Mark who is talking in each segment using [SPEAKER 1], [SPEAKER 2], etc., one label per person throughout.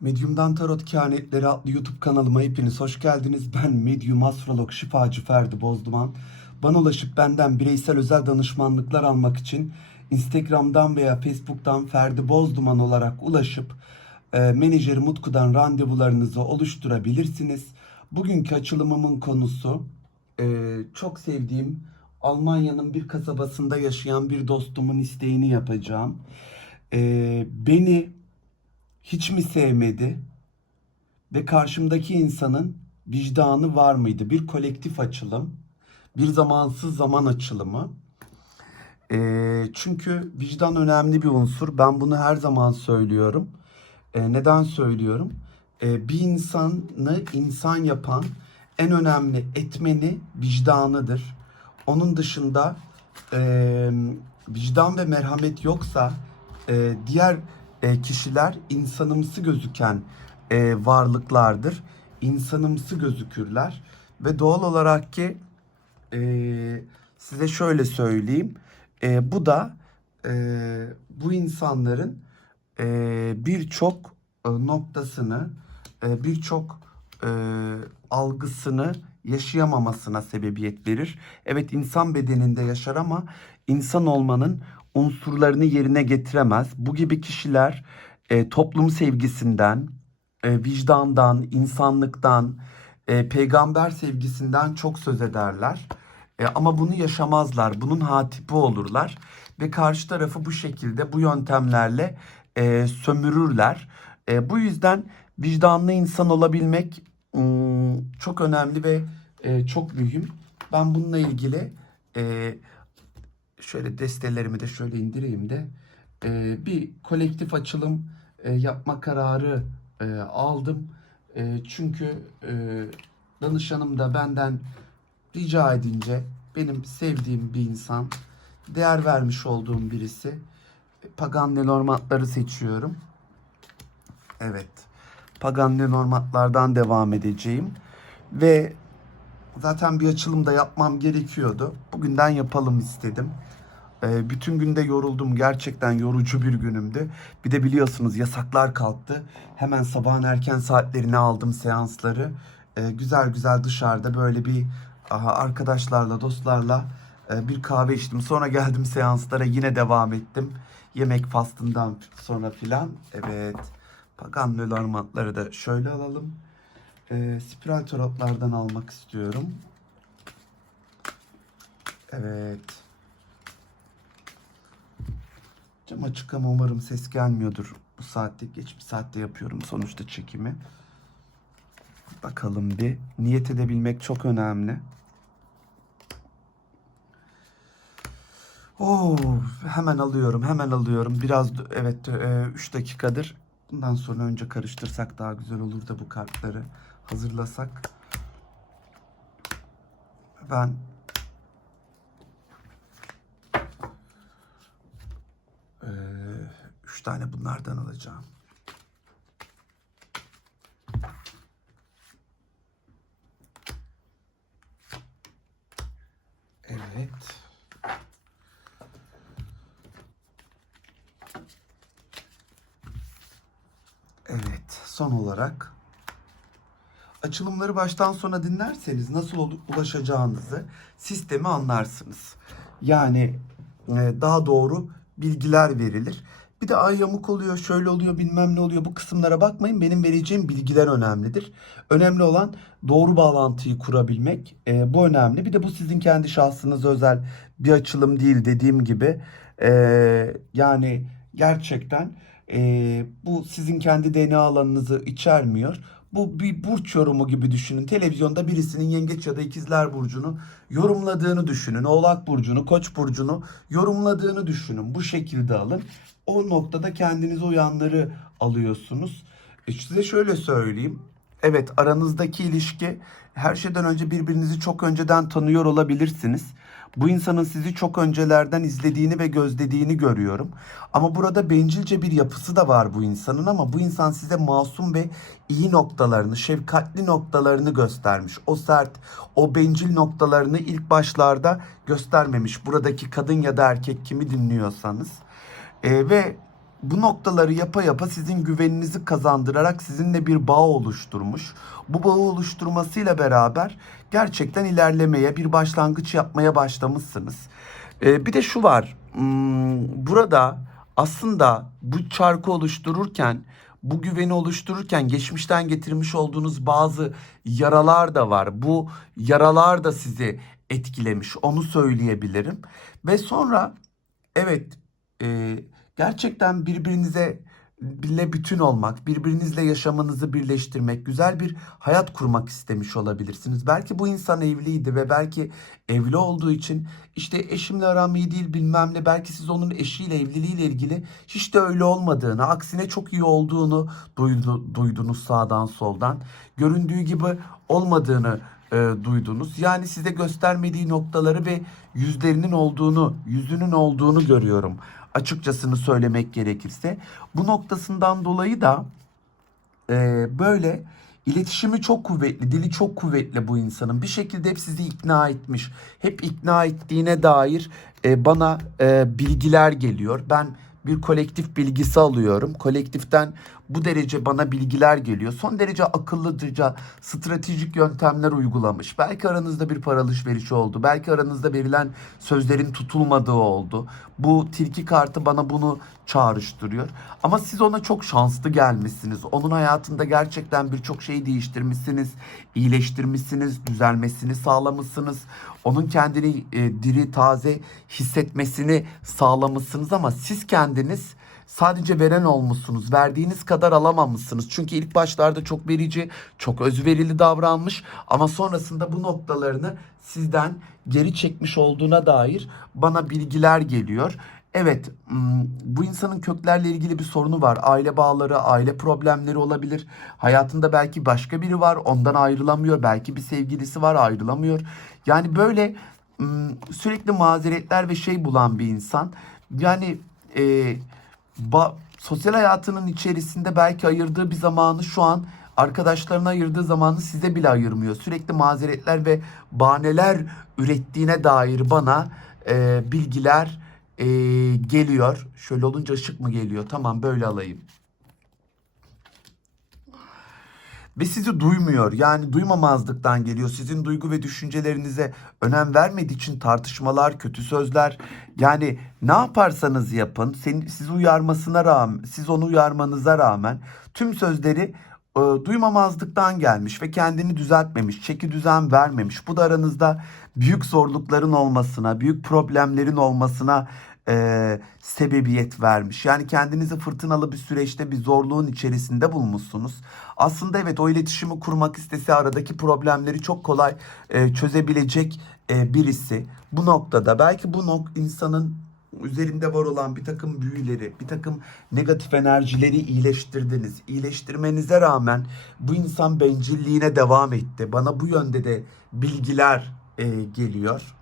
[SPEAKER 1] Medyum'dan Tarot Kehanetleri adlı YouTube kanalıma hepiniz hoş geldiniz. Ben Medyum Astrolog Şifacı Ferdi Bozduman. Bana ulaşıp benden bireysel özel danışmanlıklar almak için Instagram'dan veya Facebook'tan Ferdi Bozduman olarak ulaşıp e, menajerim Utku'dan randevularınızı oluşturabilirsiniz. Bugünkü açılımımın konusu e, çok sevdiğim Almanya'nın bir kasabasında yaşayan bir dostumun isteğini yapacağım. E, beni hiç mi sevmedi ve karşımdaki insanın vicdanı var mıydı? Bir kolektif açılım, bir zamansız zaman açılımı. Ee, çünkü vicdan önemli bir unsur. Ben bunu her zaman söylüyorum. Ee, neden söylüyorum? Ee, bir insanı insan yapan en önemli etmeni vicdanıdır. Onun dışında e, vicdan ve merhamet yoksa e, diğer e, kişiler insanımsı gözüken e, varlıklardır. İnsanımsı gözükürler ve doğal olarak ki e, size şöyle söyleyeyim. E, bu da e, bu insanların e, birçok e, noktasını, e, birçok e, algısını yaşayamamasına sebebiyet verir. Evet insan bedeninde yaşar ama insan olmanın unsurlarını yerine getiremez. Bu gibi kişiler e, toplum sevgisinden, e, vicdandan, insanlıktan, e, peygamber sevgisinden çok söz ederler. E, ama bunu yaşamazlar. Bunun hatipi olurlar ve karşı tarafı bu şekilde bu yöntemlerle e, sömürürler. E, bu yüzden vicdanlı insan olabilmek ım, çok önemli ve e, çok mühim. Ben bununla ilgili e, şöyle destelerimi de şöyle indireyim de e, bir kolektif açılım e, yapma kararı e, aldım. E, çünkü e, danışanım da benden rica edince benim sevdiğim bir insan, değer vermiş olduğum birisi. Pagan Lenormandları seçiyorum. Evet. Pagan Lenormandlardan devam edeceğim. Ve zaten bir açılım da yapmam gerekiyordu. Bugünden yapalım istedim. Ee, bütün günde yoruldum. Gerçekten yorucu bir günümdü. Bir de biliyorsunuz yasaklar kalktı. Hemen sabahın erken saatlerine aldım seansları. Ee, güzel güzel dışarıda böyle bir aha, arkadaşlarla, dostlarla e, bir kahve içtim. Sonra geldim seanslara yine devam ettim. Yemek fastından sonra filan. Evet. Pagan Lenormandları da şöyle alalım. Ee, spiral tarotlardan almak istiyorum. Evet. Cam açık ama umarım ses gelmiyordur. Bu saatte geç bir saatte yapıyorum sonuçta çekimi. Bakalım bir. Niyet edebilmek çok önemli. Oo, hemen alıyorum, hemen alıyorum. Biraz evet 3 dakikadır. Bundan sonra önce karıştırsak daha güzel olur da bu kartları hazırlasak. Ben Ee, üç tane bunlardan alacağım. Evet. Evet, son olarak açılımları baştan sona dinlerseniz nasıl ulaşacağınızı sistemi anlarsınız. Yani e, daha doğru bilgiler verilir. Bir de ay yamuk oluyor, şöyle oluyor, bilmem ne oluyor. Bu kısımlara bakmayın. Benim vereceğim bilgiler önemlidir. Önemli olan doğru bağlantıyı kurabilmek. E, bu önemli. Bir de bu sizin kendi şahsınıza özel bir açılım değil dediğim gibi. E, yani gerçekten e, bu sizin kendi DNA alanınızı içermiyor. Bu bir burç yorumu gibi düşünün. Televizyonda birisinin yengeç ya da ikizler burcunu yorumladığını düşünün. Oğlak burcunu, koç burcunu yorumladığını düşünün. Bu şekilde alın. O noktada kendinize uyanları alıyorsunuz. E size şöyle söyleyeyim. Evet aranızdaki ilişki her şeyden önce birbirinizi çok önceden tanıyor olabilirsiniz. Bu insanın sizi çok öncelerden izlediğini ve gözlediğini görüyorum. Ama burada bencilce bir yapısı da var bu insanın ama bu insan size masum ve iyi noktalarını, şefkatli noktalarını göstermiş. O sert, o bencil noktalarını ilk başlarda göstermemiş. Buradaki kadın ya da erkek kimi dinliyorsanız. Ee, ve bu noktaları yapa yapa sizin güveninizi kazandırarak sizinle bir bağ oluşturmuş. Bu bağı oluşturmasıyla beraber gerçekten ilerlemeye, bir başlangıç yapmaya başlamışsınız. Ee, bir de şu var. Hmm, burada aslında bu çarkı oluştururken, bu güveni oluştururken geçmişten getirmiş olduğunuz bazı yaralar da var. Bu yaralar da sizi etkilemiş. Onu söyleyebilirim. Ve sonra evet e, gerçekten birbirinize bile bütün olmak, birbirinizle yaşamınızı birleştirmek, güzel bir hayat kurmak istemiş olabilirsiniz. Belki bu insan evliydi ve belki evli olduğu için işte eşimle aram iyi değil bilmem ne belki siz onun eşiyle evliliğiyle ilgili hiç de öyle olmadığını, aksine çok iyi olduğunu duydu, duydunuz sağdan soldan. Göründüğü gibi olmadığını e, duydunuz. Yani size göstermediği noktaları ve yüzlerinin olduğunu, yüzünün olduğunu görüyorum. Açıkçasını söylemek gerekirse. Bu noktasından dolayı da e, böyle iletişimi çok kuvvetli, dili çok kuvvetli bu insanın. Bir şekilde hep sizi ikna etmiş. Hep ikna ettiğine dair e, bana e, bilgiler geliyor. Ben bir kolektif bilgisi alıyorum. Kolektiften bu derece bana bilgiler geliyor. Son derece akıllıca stratejik yöntemler uygulamış. Belki aranızda bir para alışverişi oldu. Belki aranızda verilen sözlerin tutulmadığı oldu. Bu tilki kartı bana bunu çağrıştırıyor. Ama siz ona çok şanslı gelmişsiniz. Onun hayatında gerçekten birçok şeyi değiştirmişsiniz, iyileştirmişsiniz, düzelmesini sağlamışsınız. Onun kendini e, diri, taze hissetmesini sağlamışsınız ama siz kendiniz sadece veren olmuşsunuz. Verdiğiniz kadar alamamışsınız. Çünkü ilk başlarda çok verici, çok özverili davranmış ama sonrasında bu noktalarını sizden geri çekmiş olduğuna dair bana bilgiler geliyor. Evet, hmm, bu insanın köklerle ilgili bir sorunu var. Aile bağları, aile problemleri olabilir. Hayatında belki başka biri var, ondan ayrılamıyor. Belki bir sevgilisi var, ayrılamıyor. Yani böyle hmm, sürekli mazeretler ve şey bulan bir insan. Yani e, sosyal hayatının içerisinde belki ayırdığı bir zamanı şu an arkadaşlarına ayırdığı zamanı size bile ayırmıyor. Sürekli mazeretler ve bahaneler ürettiğine dair bana e, bilgiler e, geliyor. Şöyle olunca ışık mı geliyor? Tamam böyle alayım. Ve sizi duymuyor. Yani duymamazlıktan geliyor. Sizin duygu ve düşüncelerinize önem vermediği için tartışmalar, kötü sözler. Yani ne yaparsanız yapın, seni, sizi uyarmasına rağmen, siz onu uyarmanıza rağmen tüm sözleri e, duymamazlıktan gelmiş ve kendini düzeltmemiş, çeki düzen vermemiş. Bu da aranızda büyük zorlukların olmasına, büyük problemlerin olmasına e, sebebiyet vermiş. Yani kendinizi fırtınalı bir süreçte bir zorluğun içerisinde bulmuşsunuz. Aslında evet o iletişimi kurmak istese aradaki problemleri çok kolay e, çözebilecek e, birisi. Bu noktada belki bu nok insanın üzerinde var olan bir takım büyüleri, bir takım negatif enerjileri iyileştirdiniz. İyileştirmenize rağmen bu insan bencilliğine devam etti. Bana bu yönde de bilgiler e, geliyor.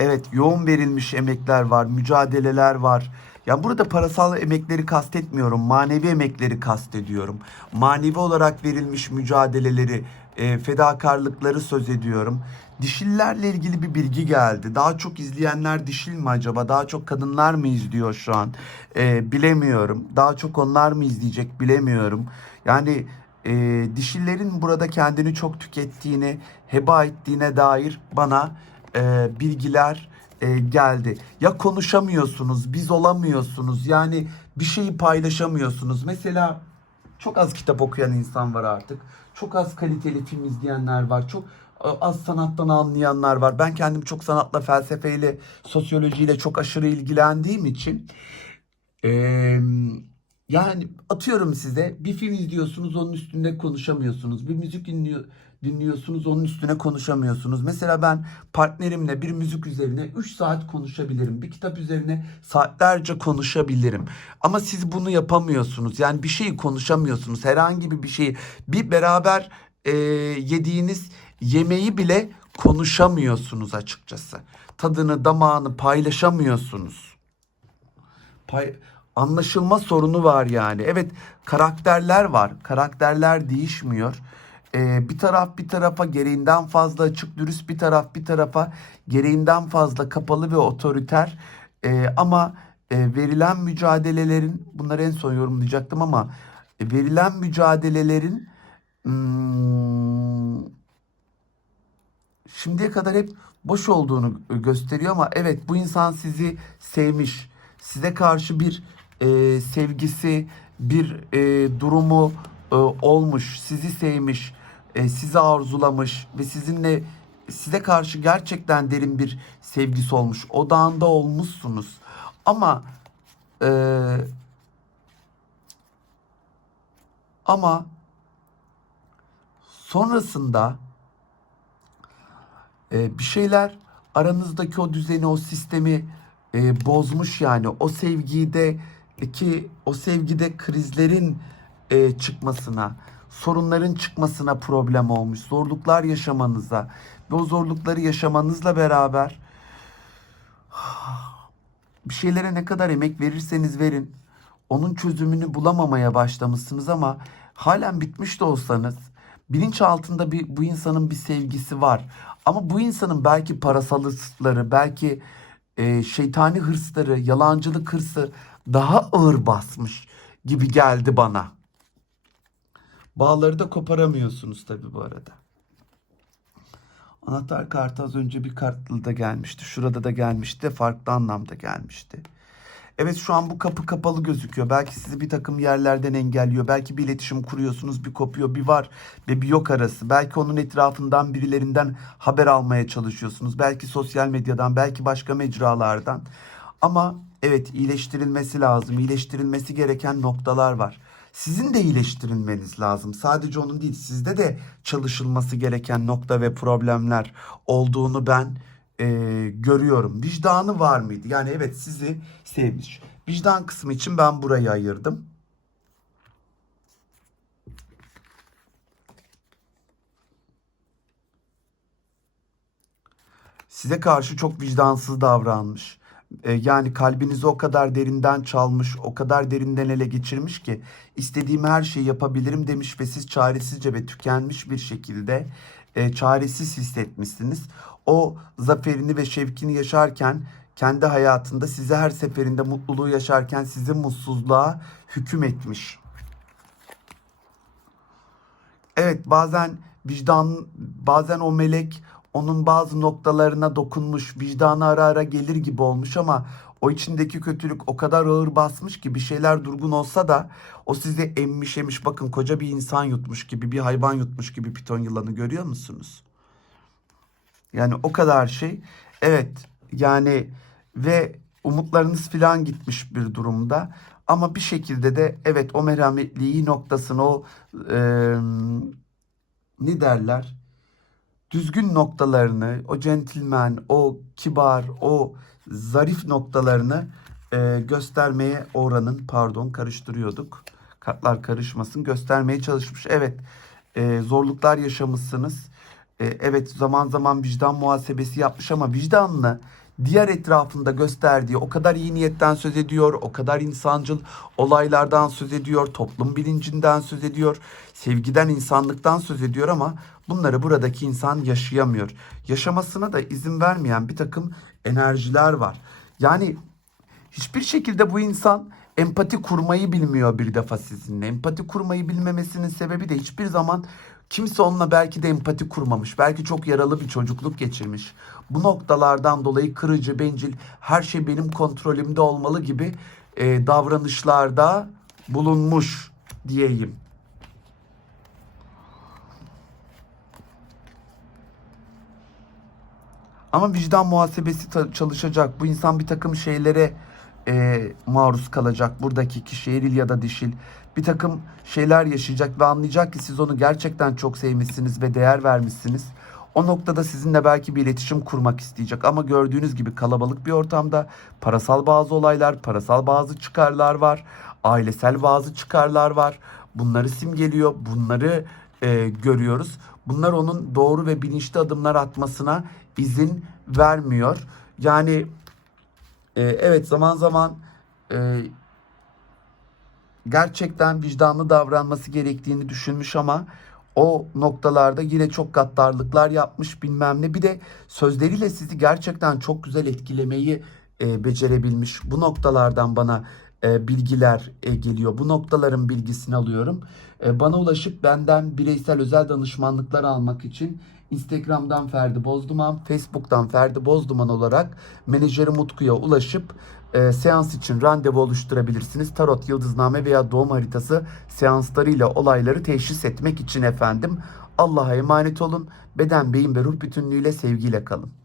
[SPEAKER 1] Evet yoğun verilmiş emekler var, mücadeleler var. Ya burada parasal emekleri kastetmiyorum, manevi emekleri kastediyorum. Manevi olarak verilmiş mücadeleleri, e, fedakarlıkları söz ediyorum. Dişillerle ilgili bir bilgi geldi. Daha çok izleyenler dişil mi acaba? Daha çok kadınlar mı izliyor şu an? E, bilemiyorum. Daha çok onlar mı izleyecek bilemiyorum. Yani e, dişillerin burada kendini çok tükettiğini, heba ettiğine dair bana e, bilgiler e, geldi. Ya konuşamıyorsunuz, biz olamıyorsunuz. Yani bir şeyi paylaşamıyorsunuz. Mesela çok az kitap okuyan insan var artık. Çok az kaliteli film izleyenler var. Çok e, az sanattan anlayanlar var. Ben kendim çok sanatla, felsefeyle, sosyolojiyle çok aşırı ilgilendiğim için eee yani atıyorum size bir film izliyorsunuz onun üstünde konuşamıyorsunuz. Bir müzik dinliyor, dinliyorsunuz onun üstüne konuşamıyorsunuz. Mesela ben partnerimle bir müzik üzerine 3 saat konuşabilirim. Bir kitap üzerine saatlerce konuşabilirim. Ama siz bunu yapamıyorsunuz. Yani bir şeyi konuşamıyorsunuz. Herhangi bir şeyi bir beraber e, yediğiniz yemeği bile konuşamıyorsunuz açıkçası. Tadını, damağını paylaşamıyorsunuz. Pay, anlaşılma sorunu var yani. Evet karakterler var. Karakterler değişmiyor. E, bir taraf bir tarafa gereğinden fazla açık dürüst bir taraf bir tarafa gereğinden fazla kapalı ve otoriter E, ama e, verilen mücadelelerin bunları en son yorumlayacaktım ama e, verilen mücadelelerin hmm, şimdiye kadar hep boş olduğunu gösteriyor ama evet bu insan sizi sevmiş. Size karşı bir e, sevgisi, bir e, durumu e, olmuş. Sizi sevmiş, e, sizi arzulamış ve sizinle size karşı gerçekten derin bir sevgisi olmuş. Odağında olmuşsunuz. Ama e, ama sonrasında e, bir şeyler aranızdaki o düzeni, o sistemi e, bozmuş yani. O sevgide ki o sevgide krizlerin e, çıkmasına, sorunların çıkmasına problem olmuş. Zorluklar yaşamanıza ve o zorlukları yaşamanızla beraber bir şeylere ne kadar emek verirseniz verin onun çözümünü bulamamaya başlamışsınız ama halen bitmiş de olsanız bilinç altında bir bu insanın bir sevgisi var. Ama bu insanın belki parasal hırsları, belki e, şeytani hırsları, yalancılık hırsı daha ağır basmış gibi geldi bana. Bağları da koparamıyorsunuz tabii bu arada. Anahtar kartı az önce bir kartlı da gelmişti. Şurada da gelmişti. Farklı anlamda gelmişti. Evet şu an bu kapı kapalı gözüküyor. Belki sizi bir takım yerlerden engelliyor. Belki bir iletişim kuruyorsunuz. Bir kopuyor, bir var ve bir yok arası. Belki onun etrafından birilerinden haber almaya çalışıyorsunuz. Belki sosyal medyadan, belki başka mecralardan. Ama evet iyileştirilmesi lazım. İyileştirilmesi gereken noktalar var. Sizin de iyileştirilmeniz lazım. Sadece onun değil, sizde de çalışılması gereken nokta ve problemler olduğunu ben e, görüyorum. Vicdanı var mıydı? Yani evet sizi sevmiş. Vicdan kısmı için ben burayı ayırdım. Size karşı çok vicdansız davranmış. E, yani kalbinizi o kadar derinden çalmış, o kadar derinden ele geçirmiş ki istediğim her şeyi yapabilirim demiş ve siz çaresizce ve tükenmiş bir şekilde e, çaresiz hissetmişsiniz. O zaferini ve şevkini yaşarken kendi hayatında size her seferinde mutluluğu yaşarken sizi mutsuzluğa hüküm etmiş. Evet bazen vicdan bazen o melek onun bazı noktalarına dokunmuş, vicdanı ara ara gelir gibi olmuş ama o içindeki kötülük o kadar ağır basmış ki bir şeyler durgun olsa da o sizi emmiş emiş bakın koca bir insan yutmuş gibi bir hayvan yutmuş gibi piton yılanı görüyor musunuz? Yani o kadar şey. Evet yani ve umutlarınız filan gitmiş bir durumda. Ama bir şekilde de evet o merhametliği noktasını o e, ne derler? Düzgün noktalarını, o centilmen, o kibar, o zarif noktalarını e, göstermeye oranın pardon karıştırıyorduk. Kartlar karışmasın göstermeye çalışmış. Evet e, zorluklar yaşamışsınız. E, evet zaman zaman vicdan muhasebesi yapmış ama vicdanlı diğer etrafında gösterdiği o kadar iyi niyetten söz ediyor, o kadar insancıl olaylardan söz ediyor, toplum bilincinden söz ediyor, sevgiden, insanlıktan söz ediyor ama bunları buradaki insan yaşayamıyor. Yaşamasına da izin vermeyen bir takım enerjiler var. Yani hiçbir şekilde bu insan empati kurmayı bilmiyor bir defa sizinle. Empati kurmayı bilmemesinin sebebi de hiçbir zaman kimse onunla belki de empati kurmamış. Belki çok yaralı bir çocukluk geçirmiş. Bu noktalardan dolayı kırıcı, bencil, her şey benim kontrolümde olmalı gibi e, davranışlarda bulunmuş diyeyim. Ama vicdan muhasebesi çalışacak. Bu insan bir takım şeylere e, maruz kalacak. Buradaki kişi eril ya da dişil. Bir takım şeyler yaşayacak ve anlayacak ki siz onu gerçekten çok sevmişsiniz ve değer vermişsiniz. O noktada sizinle belki bir iletişim kurmak isteyecek ama gördüğünüz gibi kalabalık bir ortamda parasal bazı olaylar, parasal bazı çıkarlar var, ailesel bazı çıkarlar var. Bunları simgeliyor, bunları e, görüyoruz. Bunlar onun doğru ve bilinçli adımlar atmasına izin vermiyor. Yani e, evet zaman zaman e, gerçekten vicdanlı davranması gerektiğini düşünmüş ama o noktalarda yine çok gaddarlıklar yapmış bilmem ne. Bir de sözleriyle sizi gerçekten çok güzel etkilemeyi e, becerebilmiş. Bu noktalardan bana e, bilgiler e, geliyor. Bu noktaların bilgisini alıyorum. E, bana ulaşıp benden bireysel özel danışmanlıklar almak için Instagram'dan Ferdi Bozduman, Facebook'tan Ferdi Bozduman olarak menajeri Mutku'ya ulaşıp e, seans için randevu oluşturabilirsiniz. Tarot, yıldızname veya doğum haritası seanslarıyla olayları teşhis etmek için efendim. Allah'a emanet olun. Beden, beyin ve ruh bütünlüğüyle sevgiyle kalın.